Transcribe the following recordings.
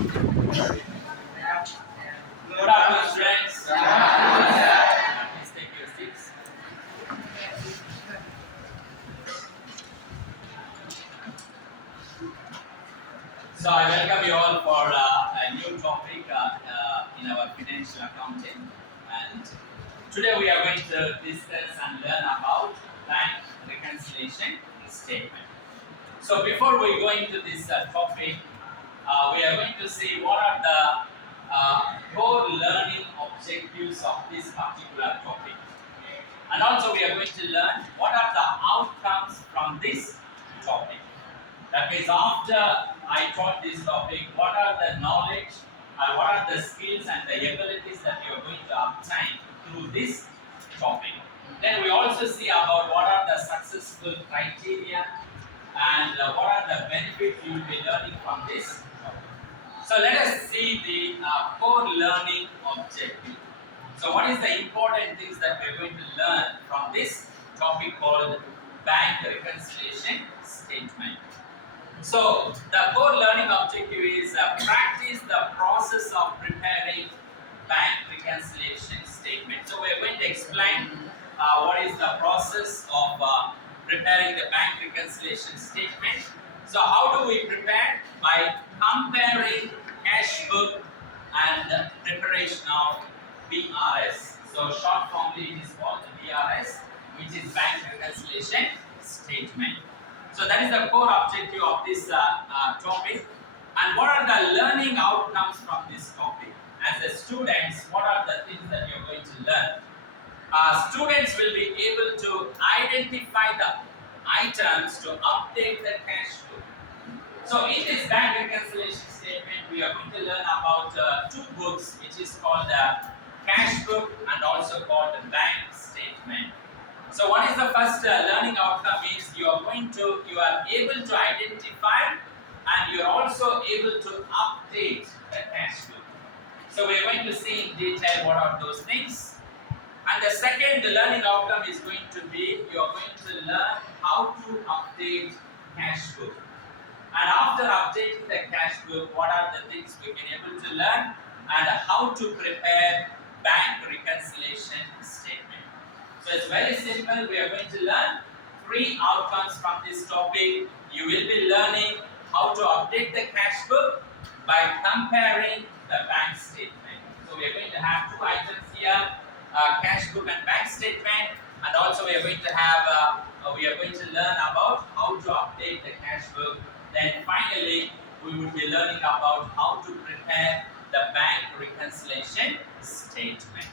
Good afternoon, students. Please take your seats. So I welcome you all for a new topic in our financial accounting. And today we are going to discuss and learn about bank reconciliation statement. So before we go into this topic, we are going to see what are the core learning objectives of this particular topic. And also we are going to learn what are the outcomes from this topic. That means after I taught this topic, what are the knowledge and what are the skills and the abilities that you are going to obtain through this topic. Then we also see about what are the successful criteria and what are the benefits you will be learning from this topic. So let us see the core learning objective. So what is the important things that we are going to learn from this topic called bank reconciliation statement. So the core learning objective is practice the process of preparing bank reconciliation statement. So we are going to explain what is the process of preparing the bank reconciliation statement. So how do we prepare? By comparing cash book and preparation of BRS. So short formly it is called BRS, which is bank reconciliation statement. So that is the core objective of this topic. And what are the learning outcomes from this topic? As the students, what are the things that you are going to learn? Students will be able to identify the items to update the cash book. So in this bank reconciliation statement, we are going to learn about two books, which is called the cash book and also called the bank statement. So what is the first learning outcome is you are able to identify and you are also able to update the cash book. So we are going to see in detail what are those things. And the second learning outcome is going to be you are going to learn how to update cash book. And after updating the cash book, what are the things we've been able to learn and how to prepare bank reconciliation statement. So it's very simple. We are going to learn three outcomes from this topic. You will be learning how to update the cash book by comparing the bank statement. So we are going to have two items here, cash book and bank statement, and also we are going to learn about how to update the cash book. Then finally, we will be learning about how to prepare the bank reconciliation statement.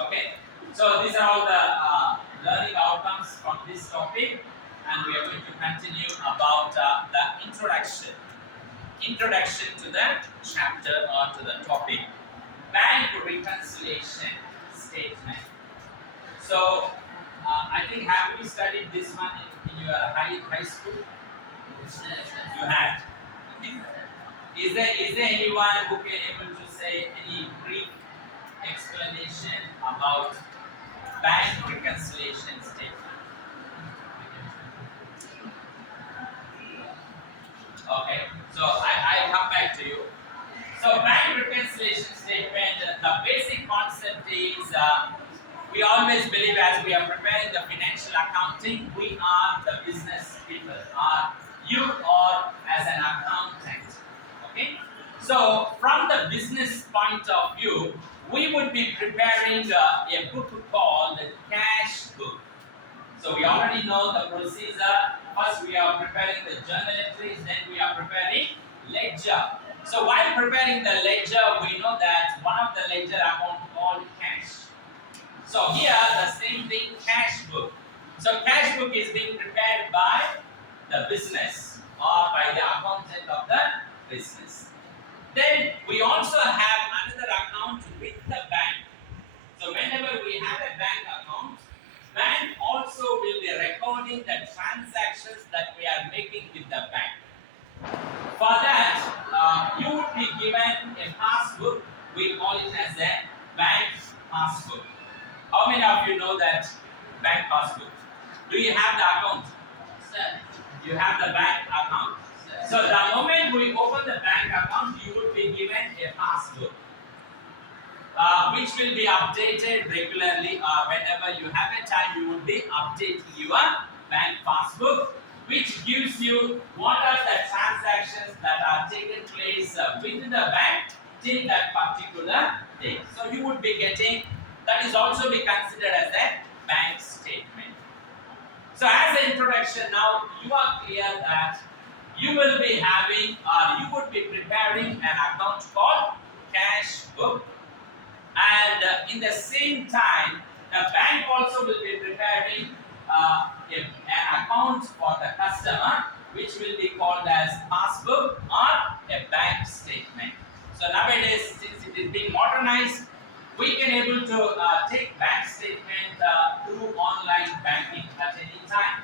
Okay. So these are all the learning outcomes from this topic, and we are going to continue about the introduction to the chapter or to the topic, bank reconciliation statement. So I think have you studied this one in your high school? You had. Is there anyone who can able to say any brief explanation about bank reconciliation statement? Okay, so I'll come back to you. So bank reconciliation statement, the basic concept is we always believe as we are preparing the financial accounting, we are the business people, you are as an accountant. Okay, so from the business point of view, we would be preparing a book called the cash book. So we already know the procedure. First we are preparing the journal entries, then we are preparing ledger. So while preparing the ledger, we know that one of the ledger account called cash. So here the same thing, cash book. So cash book is being prepared by the business or by the accountant of the business. Then we also have another account with the bank. So whenever we have a bank account, bank also will be recording the transactions that we are making with the bank. For that, you would be given a passbook. We call it as a bank passbook. How many of you know that bank passbook? Do you have the account? You have the bank account. So the moment we open the bank account, you would be which will be updated regularly, or whenever you have a time, you will be updating your bank passbook, which gives you what are the transactions that are taken place within the bank till that particular day. So you would be getting, that is also be considered as a bank statement. So as an introduction, now you are clear that you will be having, or you would be preparing an account called cash book, and in the same time the bank also will be preparing an account for the customer, which will be called as passbook or a bank statement. So nowadays, since it is being modernized, we can able to take bank statement through online banking at any time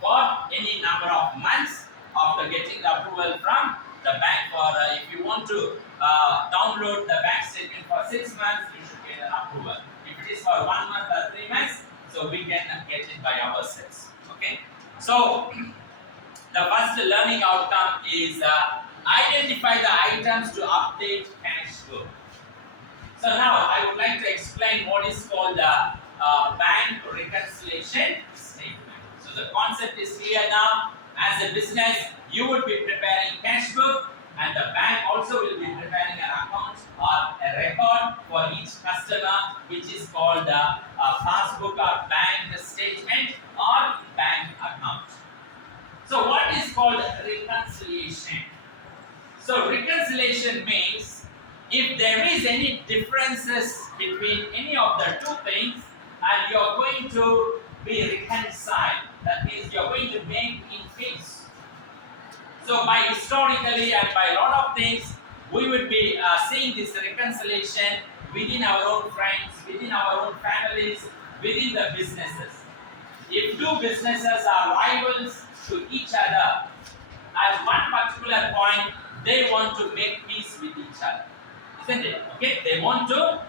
for any number of months after getting the approval from the bank. Or if you want to download the bank statement for 6 months, you should get an approval. If it is for 1 month or 3 months, so we can get it by ourselves. Okay. So the first learning outcome is identify the items to update cash book. So now I would like to explain what is called the bank reconciliation statement. So the concept is clear now. As a business, you would be preparing cash book, and the bank also will be preparing an account or a record for each customer, which is called a passbook or bank statement or bank account. So what is called reconciliation? So reconciliation means if there is any differences between any of the two things, and you are going to be reconciled, that means you are going to make in peace. So by historically and by a lot of things, we would be seeing this reconciliation within our own friends, within our own families, within the businesses. If two businesses are rivals to each other, at one particular point, they want to make peace with each other, isn't it? Okay, they want to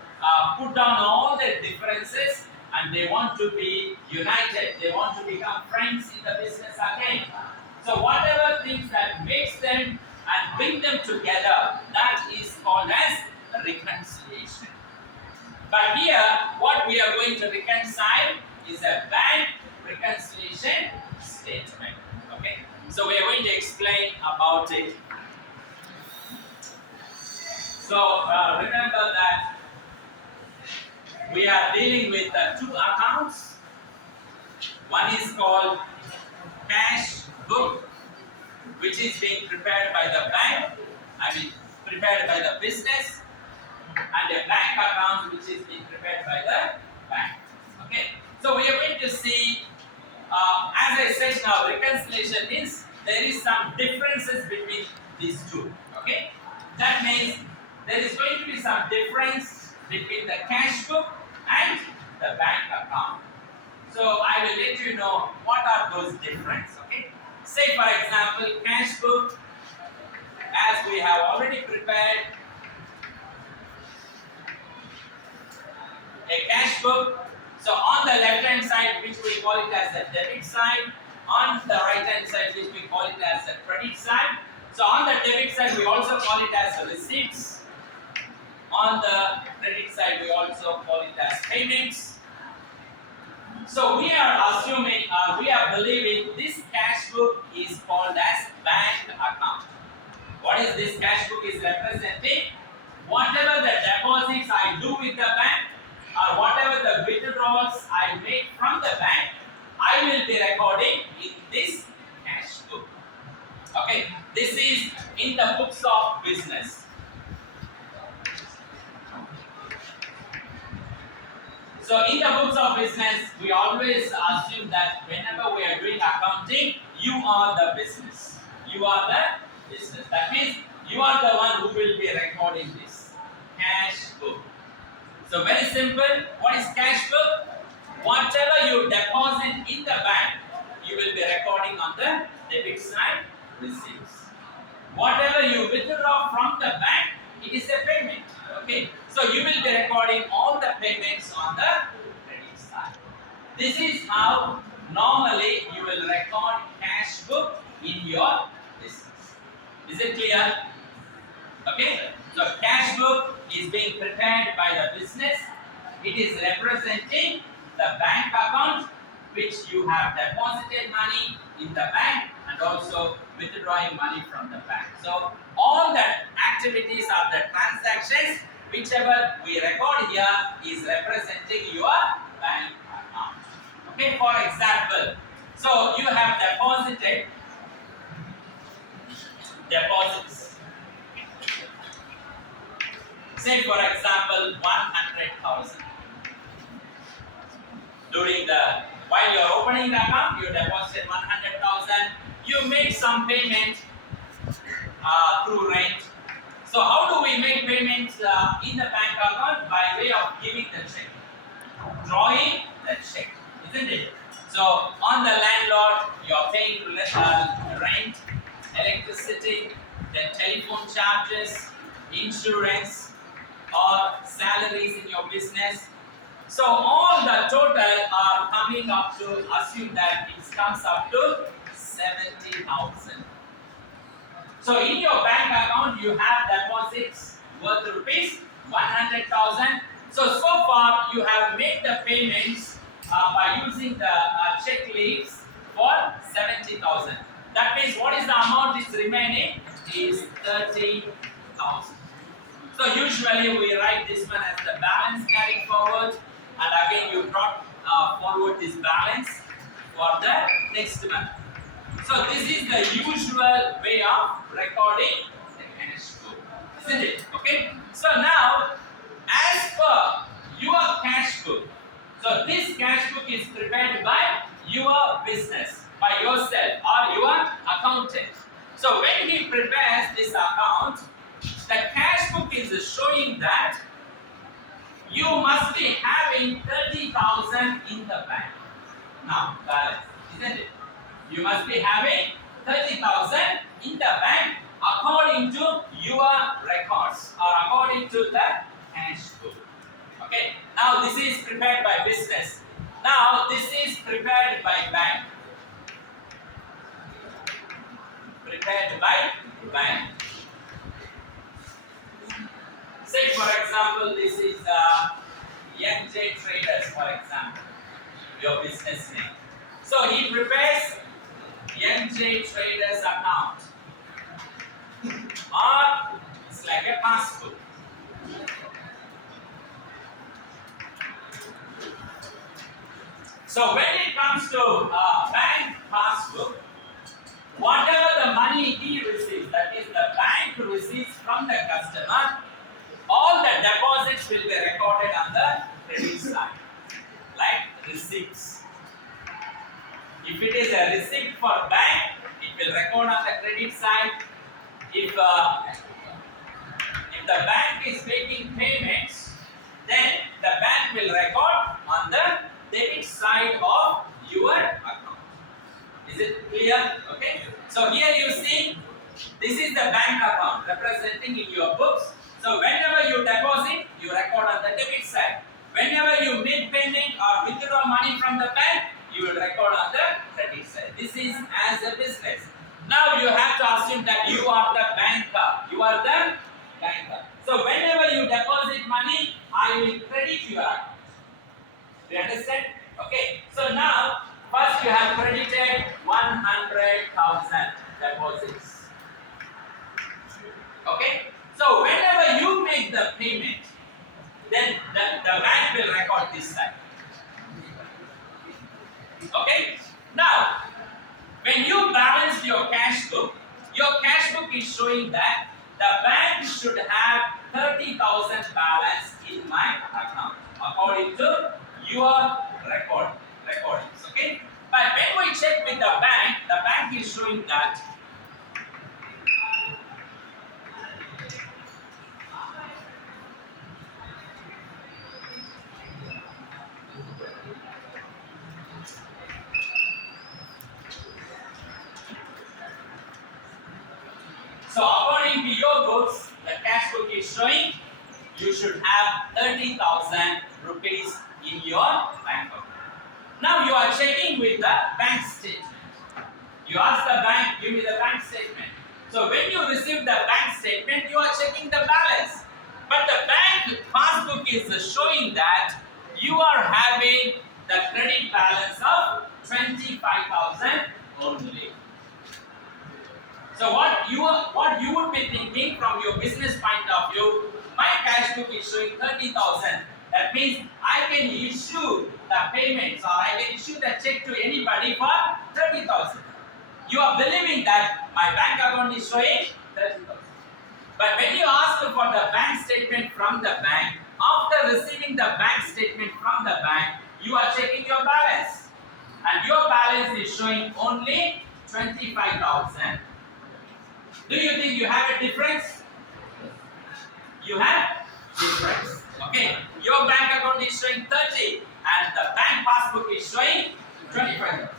put down all their differences, and they want to be united. They want to become friends in the business again. So whatever things that makes them and bring them together, that is called as reconciliation. But here, what we are going to reconcile is a bank reconciliation statement. Okay, so we are going to explain about it. So remember that we are dealing with two accounts. One is called cash book, which is being prepared by the bank, prepared by the business, and a bank account which is being prepared by the bank. Okay, so we are going to see, as I said now, reconciliation is there is some differences between these two. Okay, that means there is going to be some difference between the cash book and the bank account. So I will let you know what are those differences. Okay, say for example, cash book, as we have already prepared a cash book. So on the left hand side, which we call it as the debit side, on the right hand side, which we call it as the credit side. So on the debit side, we also call it as receipts. On the credit side, we also call it as payments. So we are assuming, we are believing this cash book is called as bank account. What is this cash book is representing? Whatever the deposits I do with the bank, or whatever the withdrawals I make from the bank, I will be recording in this cash book. Okay, this is in the books of business. So in the books of business, we always assume that whenever we are doing accounting, you are the business. You are the business. That means you are the one who will be recording this cash book. So very simple. What is cash book? Whatever you deposit in the bank, you will be recording on the debit side, receipts. Whatever you withdraw from the bank, it is a payment. Okay, so you will be recording all the payments on the credit side. This is how normally you will record cash book in your business. Is it clear? Okay, so cash book, is being prepared by the business. It is representing the bank account which you have deposited money in the bank and also withdrawing money from the bank. So all the activities of the transactions, whichever we record here, is representing your bank account. Okay, for example, so you have deposited deposits. Say for example 100,000. While you are opening the account, you deposited 100,000. You made some payment through rent. So how do we make payments in the bank account? By way of giving the check, drawing the check, isn't it? So on the landlord, you are paying rent, electricity, then telephone charges, insurance, or salaries in your business. So all the total are coming up to, assume that it comes up to 70,000. So in your bank account you have deposits worth rupees 100,000. So far you have made the payments by using the check leaves for 70,000. That means what is the amount is remaining is 30,000. So usually we write this one as the balance carried forward, and again you brought forward this balance for the next month. So this is the usual way of recording the cash flow, isn't it? Okay. So now, as per your cash book, so this cash book is prepared by your business, by yourself or your accountant. So when he prepares this account, the cash book is showing that you must be having 30,000 in the bank. Now, balance, isn't it? You must be having 30,000 in the bank according to your records or according to the cash book. Okay. Now this is prepared by business. Now this is prepared by bank. Prepared by bank. Say for example, this is NJ Traders, for example, your business name. So he prepares NJ Traders account, or it's like a passbook. So when it comes to bank passbook, whatever the money he receives, that is the bank receives from the customer, all the deposits will be recorded on the credit side, like receipts. If it is a receipt for bank, it will record on the credit side. If the bank is making payments, then the bank will record on the debit side of your account. Is it clear? Okay. So here you see, this is the bank account representing in your books. So whenever you deposit, you record on the debit side. Whenever you make payment or withdraw money from the bank, you will record on the credit side. This is as a business. Now you have to assume that you are the banker. You are the banker. So whenever you deposit money, I will credit your account. Do you understand? Okay. So now, first you have credited 100,000 deposits. Okay. So whenever you make the payment, then the bank will record this side. Okay. Now, when you balance your cash book is showing that the bank should have 30,000 balance in my account according to your recordings. Okay. But when we check with the bank is showing that so according to your books, the cash book is showing you should have 30,000 rupees in your bank account. Now you are checking with the bank statement. You ask the bank, give me the bank statement. So when you receive the bank statement, you are checking the balance. But the bank is showing that you are having the credit balance of 25,000 only. So what you would be thinking from your business point of view, my cash book is showing 30,000. That means I can issue the payments or I can issue the check to anybody for 30,000. You are believing that my bank account is showing 30,000. But when you ask for the bank statement from the bank, after receiving the bank statement from the bank, you are checking your balance. And your balance is showing only 25,000. Do you think you have a difference? You have difference. Okay. Your bank account is showing 30 and the bank passbook is showing 25,000.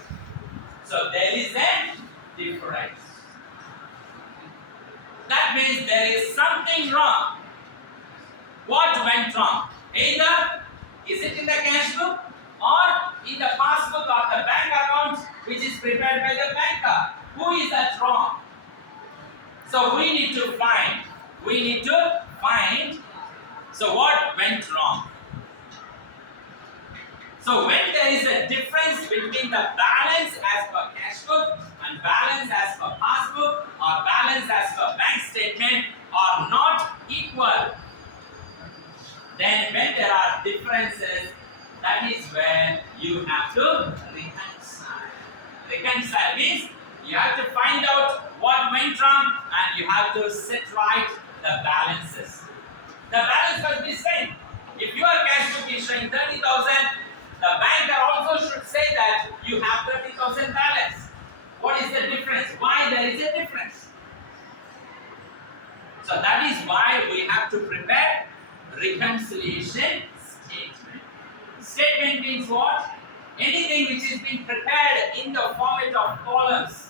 So there is a difference. That means there is something wrong. What went wrong? Either is it in the cash book or in the passbook or the bank account which is prepared by the banker. Who is at wrong? So we need to find. So what went wrong? So when there is a difference between the balance as per cash book and balance as per passbook or balance as per bank statement are not equal, then when there are differences, that is where you have to reconcile. Reconcile means you have to find out what went wrong and you have to set right the balances. The balance must be same. If your cash book is showing 30,000, the banker also should say that you have 30,000 balance. What is the difference? Why there is a difference? So that is why we have to prepare reconciliation statement. Statement means what? Anything which is being prepared in the format of columns.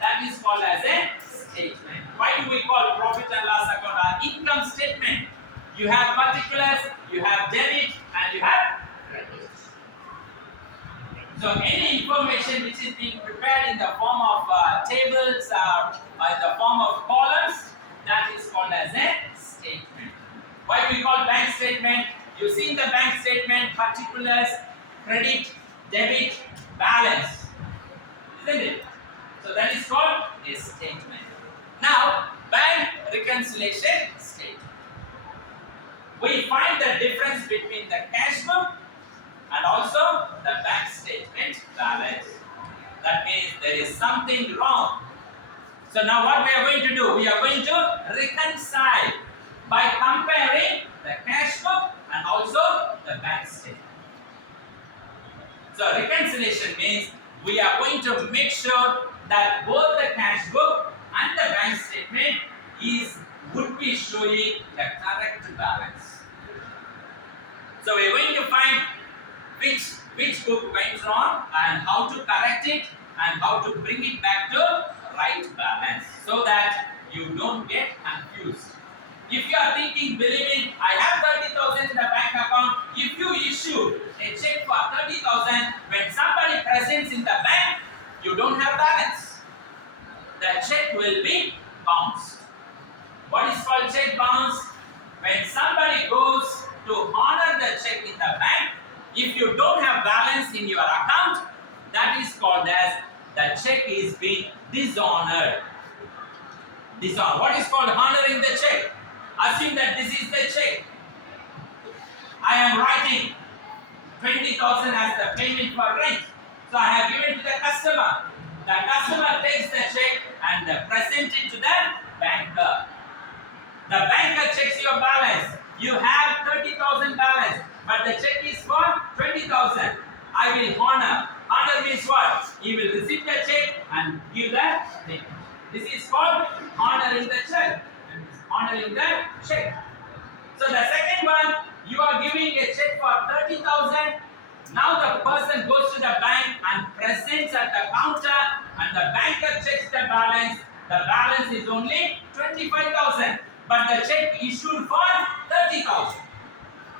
That is called as a statement. Why do we call profit and loss account or income statement? You have particulars, you have debit, and you have credit. So any information which is being prepared in the form of tables or in the form of columns, that is called as a statement. Why do we call bank statement? You see in the bank statement particulars, credit, debit, balance. Isn't it? So that is called a statement. Now, bank reconciliation statement. We find the difference between the cash book and also the bank statement balance. That means there is something wrong. So now what we are going to do? We are going to reconcile by comparing the cash book and also the bank statement. So reconciliation means we are going to make sure that both the cash book and the bank statement would be showing the correct balance. So we are going to find which book went wrong and how to correct it and how to bring it back to right balance so that you don't get confused. If you are thinking, believing, I have 30,000 in the bank account, if you issue a check for 30,000, when somebody presents in the bank, you don't have balance. The check will be bounced. What is called check bounce? When somebody goes to honor the check in the bank, if you don't have balance in your account, that is called as the check is being dishonored. Dishonor. What is called honoring the check? Assume that this is the check. I am writing 20,000 as the payment for rent. So I have given to the customer. The customer takes the check and presents it to the banker. The banker checks your balance. You have 30,000 balance, but the check is for 20,000. I will honor. Honor means what? He will receive the check and give the payment. This is called honoring the check. Honoring the check. So the second one, you are giving a check for 30,000. Now the person goes to the bank and presents at the counter, and the banker checks the balance. The balance is only 25,000, but the check issued for 30,000.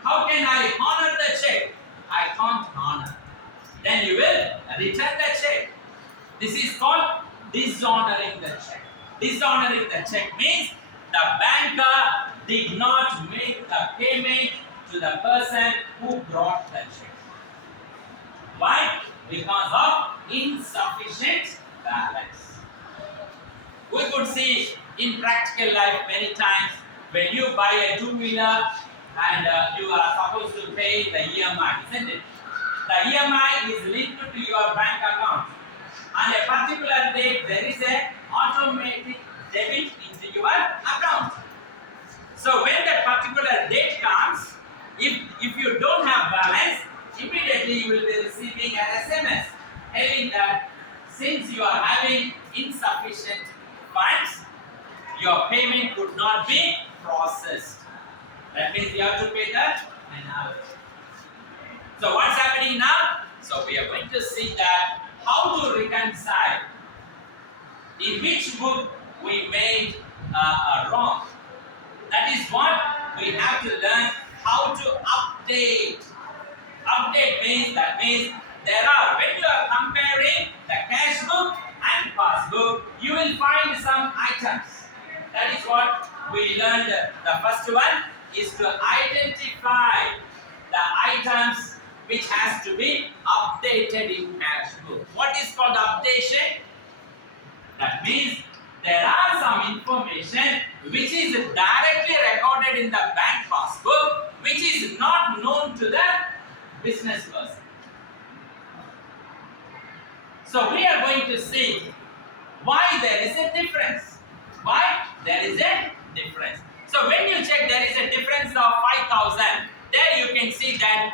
How can I honor the check? I can't honor. Then you will return the check. This is called dishonoring the check. Dishonoring the check means the banker did not make the payment to the person who brought the check. Why? Because of insufficient balance. We could see in practical life many times when you buy a two-wheeler and you are supposed to pay the EMI, isn't it? The EMI is linked to your bank account. On a particular date, there is an automatic debit into your account. So when that particular date comes, if you don't have balance, immediately you will be receiving an SMS telling that since you are having insufficient funds, your payment could not be processed. That means you have to pay that penalty. So what's happening now? So we are going to see that how to reconcile. In which book we made wrong. That is what we have to learn how to update. Update means there are, when you are comparing the cash book and passbook, you will find some items. That is what we learned. The first one is to identify the items which has to be updated in cash book. What is called updation? That means there are some information which is directly recorded in the bank passbook which is not known to the business person. So we are going to see why there is a difference. Why there is a difference. So when you check there is a difference of 5,000, there you can see that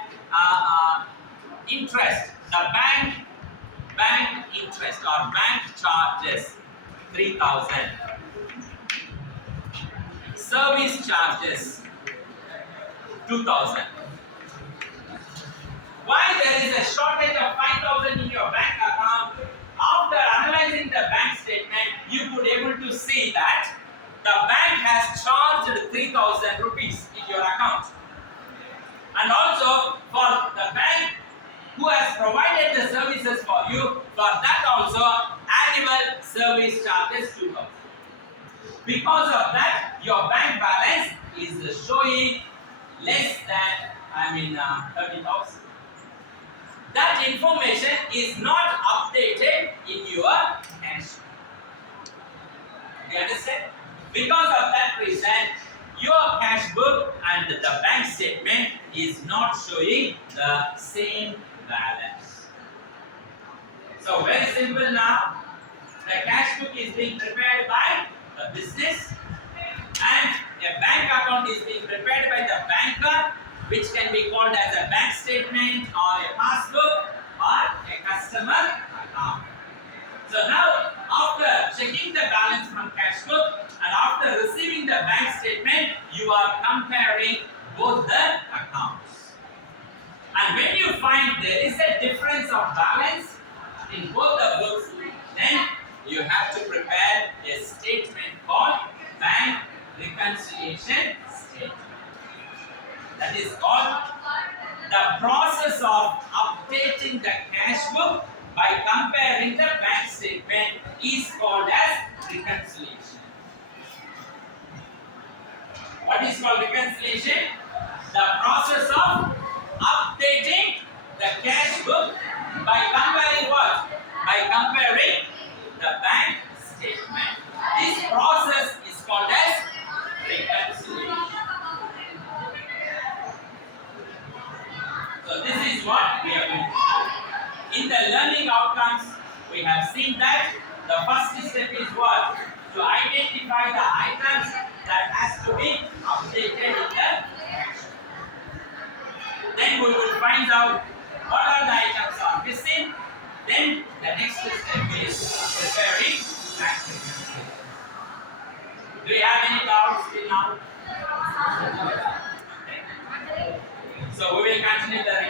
interest, the bank interest or bank charges 3,000. Service charges 2,000. Why there is a shortage of 5,000 in your bank account? After analyzing the bank statement, you could able to see that the bank has charged 3,000 rupees in your account. And also for the bank who has provided the services for you, for that also annual service charges 2,000. Because of that, your bank balance is showing less than 30,000. That information is not updated in your cash. You understand? Because of that reason, your cash book and the bank statement is not showing the same balance. So very simple now. The cash book is being prepared by the business and a bank account is being prepared by the banker, which can be called as a bank statement or a passbook or a customer account. So now after checking the balance from cash book and after receiving the bank statement, you are comparing both the accounts. And when you find there is a difference of balance in both the books, then you have to prepare a statement called bank reconciliation statement. That is called the process of updating the cash book by comparing the bank statement is called as reconciliation. What is called reconciliation? The process of updating the cash book by comparing what? By comparing the bank statement. This process is called as reconciliation. So this is what we are going to do. In the learning outcomes, we have seen that the first step is what? To identify the items that has to be updated in the cash. Then we will find out what are the items are missing. Then the next step is preparing bank reconciliation. Do you have any doubts till now? So we will continue the